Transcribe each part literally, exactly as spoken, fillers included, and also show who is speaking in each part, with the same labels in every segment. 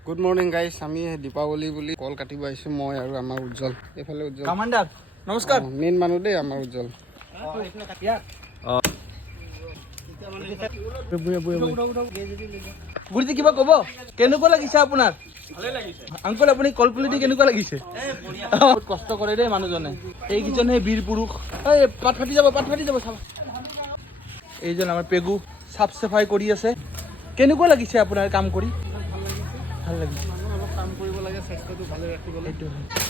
Speaker 1: Good morning guys, আমি দীপাৱলী বুলি কল কাটিব আহিছোঁ মই আৰু আমাৰ উজ্জ্বল। এইফালে উজ্জ্বল
Speaker 2: কামাণ্ডাৰ নমস্কাৰ।
Speaker 1: মেইন মানুহ দেই আমাৰ উজ্জ্বল।
Speaker 2: গুৰুজী কিবা ক'ব? কেনেকুৱা লাগিছে আপোনাৰ? আংকল আপুনি কলপুলি দি কেনেকুৱা লাগিছে? বহুত কষ্ট কৰে দেই মানুহজনে। এইকেইজনহে বীৰ পুৰুষ। এই পাত ফাটি যাব, পাত ফাটি যাব চাব। এইজন আমাৰ পেগু চাফ চাফাই কৰি আছে। কেনেকুৱা লাগিছে আপোনাৰ কাম কৰি? ভাল লাগিছে।
Speaker 1: অলপ কাম কৰিব লাগে, স্বাস্থ্যটো ভালে ৰাখিবলৈ।
Speaker 2: এইটো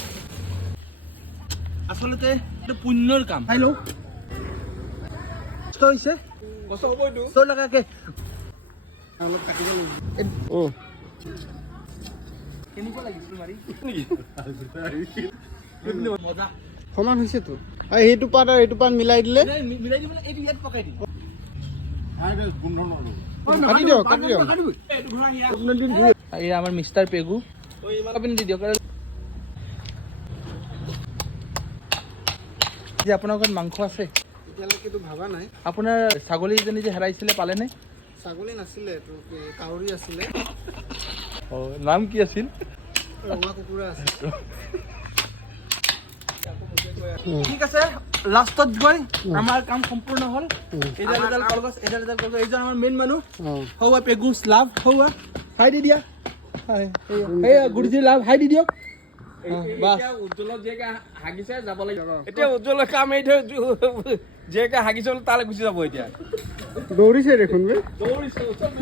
Speaker 2: আচলতে এইটো পুণ্যৰ কাম। চাই লওঁ কষ্ট হৈছে, কষ্ট হ'বইটো। চল লগাকে
Speaker 1: অলপ কাটিব লাগিব। অ'
Speaker 2: কেনেকুৱা লাগিছিল মাৰি? মজা।
Speaker 1: সমান হৈছেতো। সেইটো পাত আৰু এইটো পাত মিলাই দিলে
Speaker 2: মিলাই দিব, এইটো ইয়াত পকাই দিম।
Speaker 1: কাটি দিয়ক, কাটি দিয়ক।
Speaker 2: এই আমাৰ মিষ্টাৰ পেগু আপুনি দি দিয়ক। যে আপোনাৰ ঘৰত মাংস আছে?
Speaker 1: এতিয়ালৈকেতো ভাবা নাই।
Speaker 2: আপোনাৰ ছাগলীজনী যে হেৰাইছিলে পালেনে?
Speaker 1: ছাগলী নাছিলে, এইটো কাউৰী আছিলে।
Speaker 2: অঁ, নাম কি আছিল?
Speaker 1: ৰঙা কুকুৰা আছিল।
Speaker 2: ঠিক আছে, লাষ্টত গৈ আমাৰ কাম সম্পূৰ্ণ হ'ল। এডাল এডাল কলগছ, এডাল এডাল কলগছ। এইজন আমাৰ মেইন মানুহ। হৌৱা পেগুচ লাভ, হৌৱা হাই দি দিয়া। সেয়া গুৰুজীৰ লাভ, হাই দি দিয়ক।
Speaker 3: উজ্জ্বলত জীয়েকে হাগিছে যাব লাগিব। এতিয়া উজ্জ্বলৰ কাম এই থৈ জীয়েকে হাগিছে তালৈ গুচি যাব এতিয়া।
Speaker 1: দৌৰিছে দেখোন বে।
Speaker 3: দৌৰিছো।